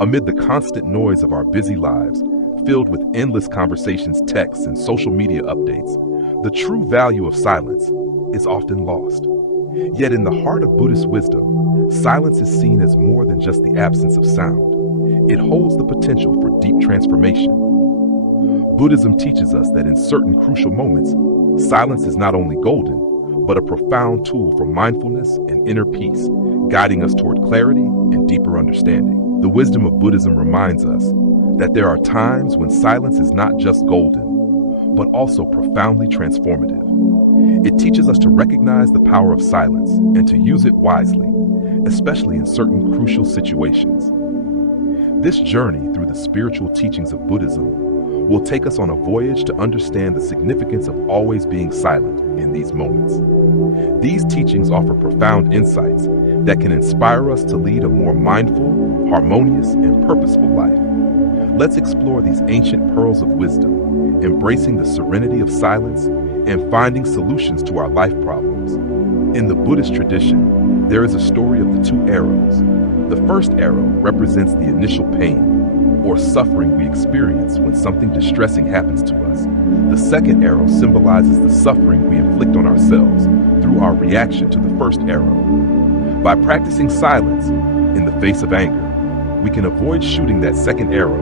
Amid the constant noise of our busy lives, filled with endless conversations, texts, and social media updates, the true value of silence is often lost. Yet in the heart of Buddhist wisdom, silence is seen as more than just the absence of sound. It holds the potential for deep transformation. Buddhism teaches us that in certain crucial moments, silence is not only golden, but a profound tool for mindfulness and inner peace, guiding us toward clarity and deeper understanding. The wisdom of Buddhism reminds us that there are times when silence is not just golden, but also profoundly transformative. It teaches us to recognize the power of silence and to use it wisely, especially in certain crucial situations. This journey through the spiritual teachings of Buddhism will take us on a voyage to understand the significance of always being silent in these moments. These teachings offer profound insights that can inspire us to lead a more mindful, harmonious, and purposeful life. Let's explore these ancient pearls of wisdom, embracing the serenity of silence and finding solutions to our life problems. In the Buddhist tradition, there is a story of the two arrows. The first arrow represents the initial pain or suffering we experience when something distressing happens to us. The second arrow symbolizes the suffering we inflict on ourselves through our reaction to the first arrow. By practicing silence in the face of anger, we can avoid shooting that second arrow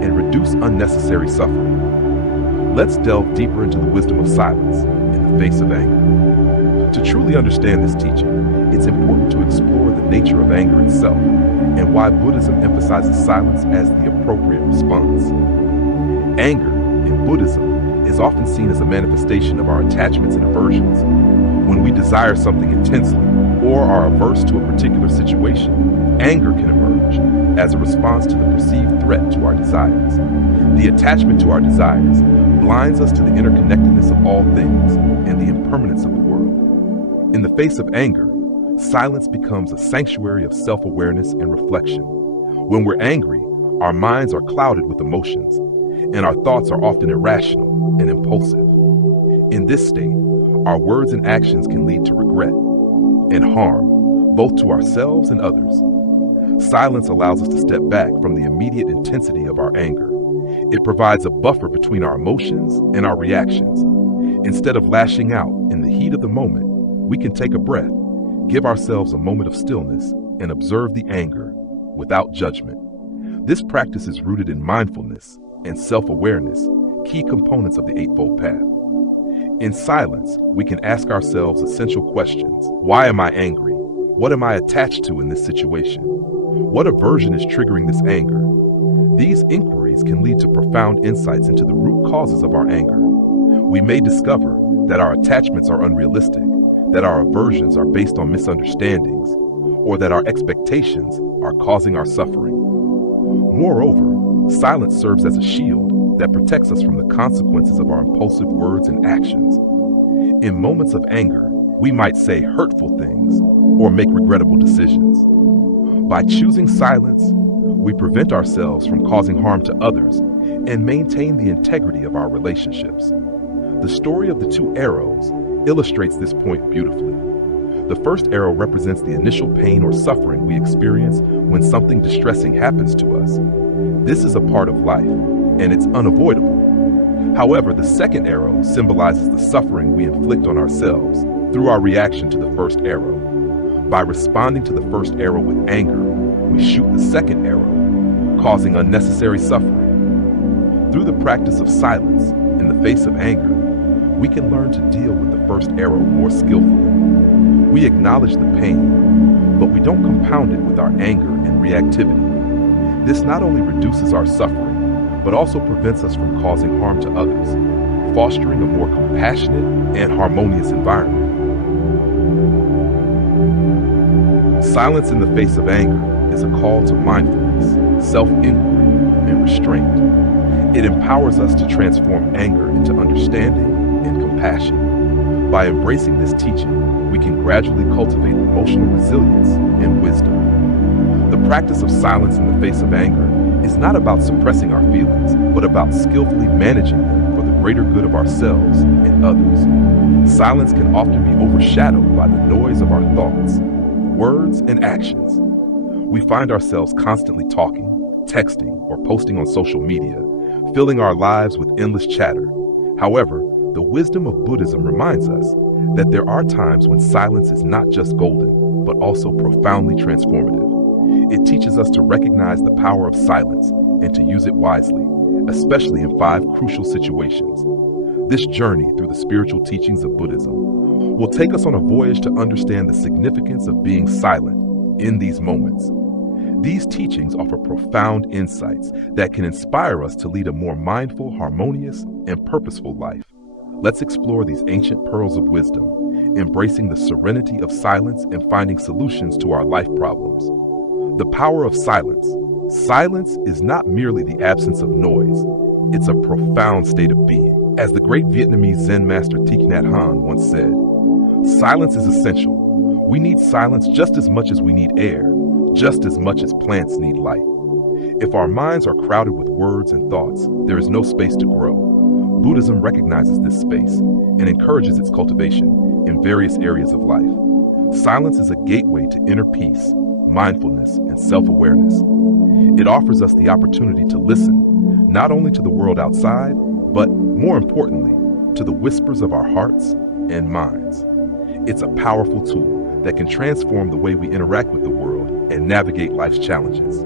and reduce unnecessary suffering. Let's delve deeper into the wisdom of silence in the face of anger. To truly understand this teaching, it's important to explore the nature of anger itself and why Buddhism emphasizes silence as the appropriate response. Anger, in Buddhism, is often seen as a manifestation of our attachments and aversions. When we desire something intensely or are averse to a particular situation, anger can emerge as a response to the perceived threat to our desires. The attachment to our desires blinds us to the interconnectedness of all things and the impermanence of the world. In the face of anger, silence becomes a sanctuary of self-awareness and reflection. When we're angry, our minds are clouded with emotions, and our thoughts are often irrational and impulsive. In this state, our words and actions can lead to regret and harm, both to ourselves and others. Silence allows us to step back from the immediate intensity of our anger. It provides a buffer between our emotions and our reactions. Instead of lashing out in the heat of the moment, we can take a breath, give ourselves a moment of stillness, and observe the anger without judgment. This practice is rooted in mindfulness and self-awareness, key components of the Eightfold Path. In silence, we can ask ourselves essential questions. Why am I angry? What am I attached to in this situation? What aversion is triggering this anger? These inquiries can lead to profound insights into the root causes of our anger. We may discover that our attachments are unrealistic, that our aversions are based on misunderstandings, or that our expectations are causing our suffering. Moreover, silence serves as a shield that protects us from the consequences of our impulsive words and actions. In moments of anger, we might say hurtful things or make regrettable decisions. By choosing silence, we prevent ourselves from causing harm to others and maintain the integrity of our relationships. The story of the two arrows illustrates this point beautifully. The first arrow represents the initial pain or suffering we experience when something distressing happens to us. This is a part of life, and it's unavoidable. However, the second arrow symbolizes the suffering we inflict on ourselves through our reaction to the first arrow. By responding to the first arrow with anger, we shoot the second arrow, causing unnecessary suffering. Through the practice of silence in the face of anger, we can learn to deal with the first arrow more skillfully. We acknowledge the pain, but we don't compound it with our anger and reactivity. This not only reduces our suffering, but also prevents us from causing harm to others, fostering a more compassionate and harmonious environment. Silence in the face of anger is a call to mindfulness, self-inquiry, and restraint. It empowers us to transform anger into understanding and compassion. By embracing this teaching, we can gradually cultivate emotional resilience and wisdom. The practice of silence in the face of anger is not about suppressing our feelings, but about skillfully managing them for the greater good of ourselves and others. Silence can often be overshadowed by the noise of our thoughts, words, and actions. We find ourselves constantly talking, texting, or posting on social media, filling our lives with endless chatter. However, the wisdom of Buddhism reminds us that there are times when silence is not just golden, but also profoundly transformative. It teaches us to recognize the power of silence and to use it wisely, especially in 5 crucial situations. This journey through the spiritual teachings of Buddhism will take us on a voyage to understand the significance of being silent in these moments. These teachings offer profound insights that can inspire us to lead a more mindful, harmonious, and purposeful life. Let's explore these ancient pearls of wisdom, embracing the serenity of silence and finding solutions to our life problems. The power of silence. Silence is not merely the absence of noise, it's a profound state of being. As the great Vietnamese Zen master Thich Nhat Hanh once said, "Silence is essential. We need silence just as much as we need air, just as much as plants need light." If our minds are crowded with words and thoughts, there is no space to grow. Buddhism recognizes this space and encourages its cultivation in various areas of life. Silence is a gateway to inner peace, mindfulness, and self-awareness. It offers us the opportunity to listen, not only to the world outside, but more importantly, to the whispers of our hearts and minds. It's a powerful tool that can transform the way we interact with the world and navigate life's challenges.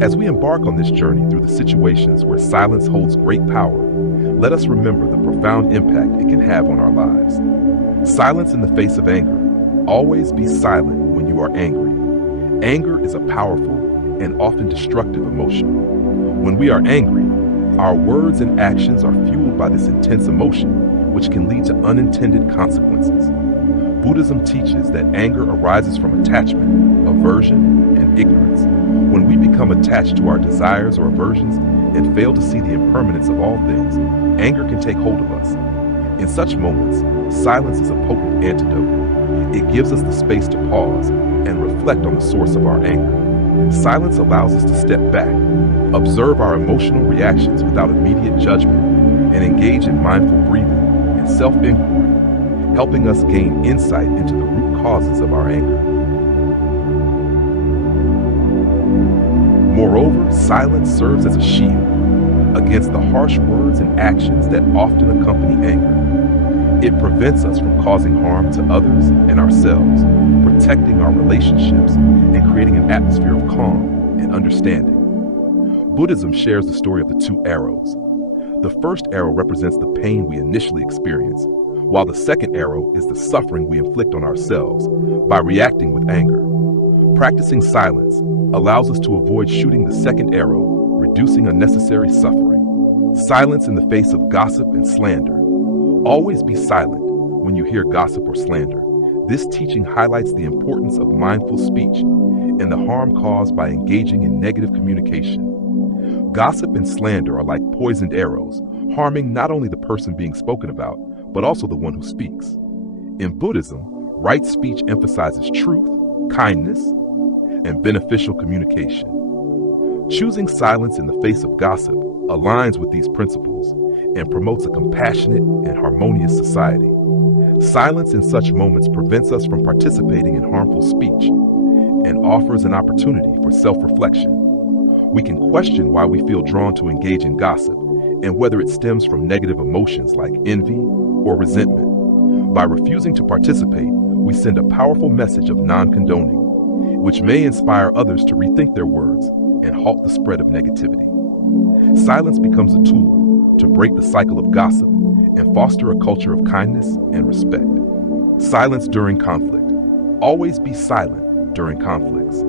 As we embark on this journey through the situations where silence holds great power, let us remember the profound impact it can have on our lives. Silence in the face of anger. Always be silent when you are angry. Anger is a powerful and often destructive emotion. When we are angry, our words and actions are fueled by this intense emotion, which can lead to unintended consequences. Buddhism teaches that anger arises from attachment, aversion, and ignorance. When we become attached to our desires or aversions and fail to see the impermanence of all things, anger can take hold of us. In such moments, silence is a potent antidote. It gives us the space to pause and reflect on the source of our anger. Silence allows us to step back, observe our emotional reactions without immediate judgment, and engage in mindful breathing and self-inquiry, helping us gain insight into the root causes of our anger. Moreover, silence serves as a shield against the harsh words and actions that often accompany anger. It prevents us from causing harm to others and ourselves, protecting our relationships and creating an atmosphere of calm and understanding. Buddhism shares the story of the 2 arrows. The first arrow represents the pain we initially experience, while the second arrow is the suffering we inflict on ourselves by reacting with anger. Practicing silence allows us to avoid shooting the second arrow, reducing unnecessary suffering. Silence in the face of gossip and slander. Always be silent when you hear gossip or slander. This teaching highlights the importance of mindful speech and the harm caused by engaging in negative communication. Gossip and slander are like poisoned arrows, harming not only the person being spoken about, but also the one who speaks. In Buddhism, right speech emphasizes truth, kindness, and beneficial communication. Choosing silence in the face of gossip aligns with these principles and promotes a compassionate and harmonious society. Silence in such moments prevents us from participating in harmful speech and offers an opportunity for self-reflection. We can question why we feel drawn to engage in gossip and whether it stems from negative emotions like envy or resentment. By refusing to participate, we send a powerful message of non-condoning, which may inspire others to rethink their words and halt the spread of negativity. Silence becomes a tool to break the cycle of gossip and foster a culture of kindness and respect. Silence during conflict. Always be silent during conflicts.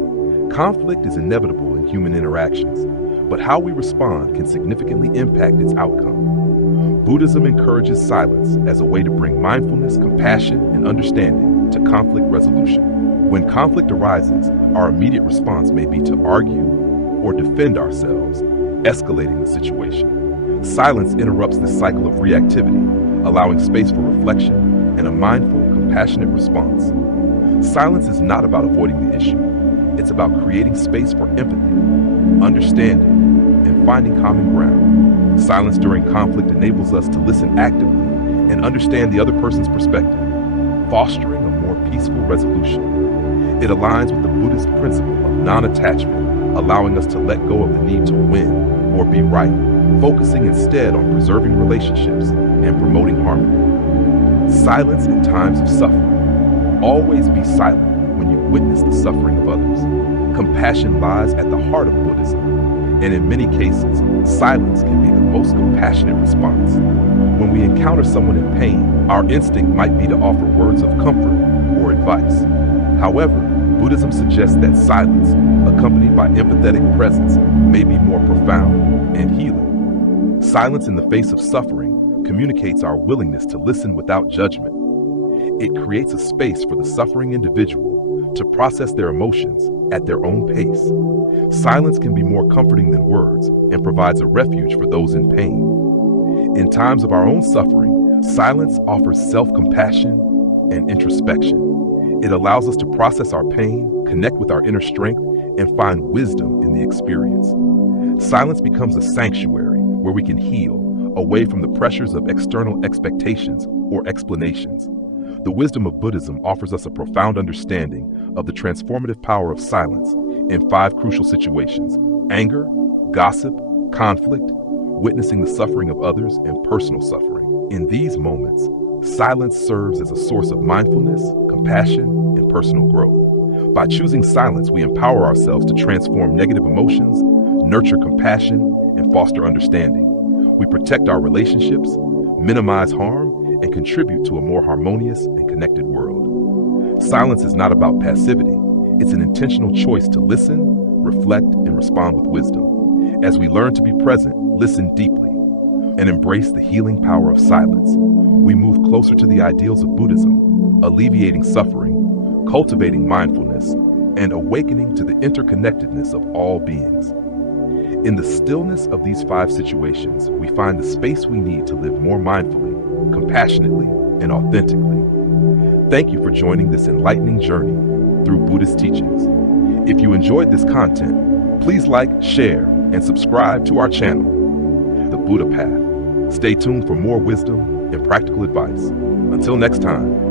Conflict is inevitable in human interactions, but how we respond can significantly impact its outcome. Buddhism encourages silence as a way to bring mindfulness, compassion, and understanding to conflict resolution. When conflict arises, our immediate response may be to argue or defend ourselves, escalating the situation. Silence interrupts this cycle of reactivity, allowing space for reflection and a mindful, compassionate response. Silence is not about avoiding the issue. It's about creating space for empathy, understanding, and finding common ground. Silence during conflict enables us to listen actively and understand the other person's perspective, fostering a more peaceful resolution. It aligns with the Buddhist principle of non-attachment, allowing us to let go of the need to win or be right, focusing instead on preserving relationships and promoting harmony. Silence in times of suffering. Always be silent when you witness the suffering of others. Compassion lies at the heart of Buddhism, and in many cases, silence can be the most compassionate response. When we encounter someone in pain, our instinct might be to offer words of comfort or advice. However, Buddhism suggests that silence, accompanied by empathetic presence, may be more profound and healing. Silence in the face of suffering communicates our willingness to listen without judgment. It creates a space for the suffering individual to process their emotions at their own pace. Silence can be more comforting than words and provides a refuge for those in pain. In times of our own suffering, silence offers self-compassion and introspection. It allows us to process our pain, connect with our inner strength, and find wisdom in the experience. Silence becomes a sanctuary where we can heal, away from the pressures of external expectations or explanations. The wisdom of Buddhism offers us a profound understanding of the transformative power of silence in 5 crucial situations: anger, gossip, conflict, witnessing the suffering of others, and personal suffering. In these moments, silence serves as a source of mindfulness, compassion, and personal growth. By choosing silence, we empower ourselves to transform negative emotions, nurture compassion, and foster understanding. We protect our relationships, minimize harm, and contribute to a more harmonious and connected world. Silence is not about passivity. It's an intentional choice to listen, reflect, and respond with wisdom. As we learn to be present, listen deeply, and embrace the healing power of silence, we move closer to the ideals of Buddhism, alleviating suffering, cultivating mindfulness, and awakening to the interconnectedness of all beings. In the stillness of these 5 situations, we find the space we need to live more mindfully, compassionately, and authentically. Thank you for joining this enlightening journey through Buddhist teachings. If you enjoyed this content, please like, share, and subscribe to our channel, The Buddha Path. Stay tuned for more wisdom and practical advice. Until next time.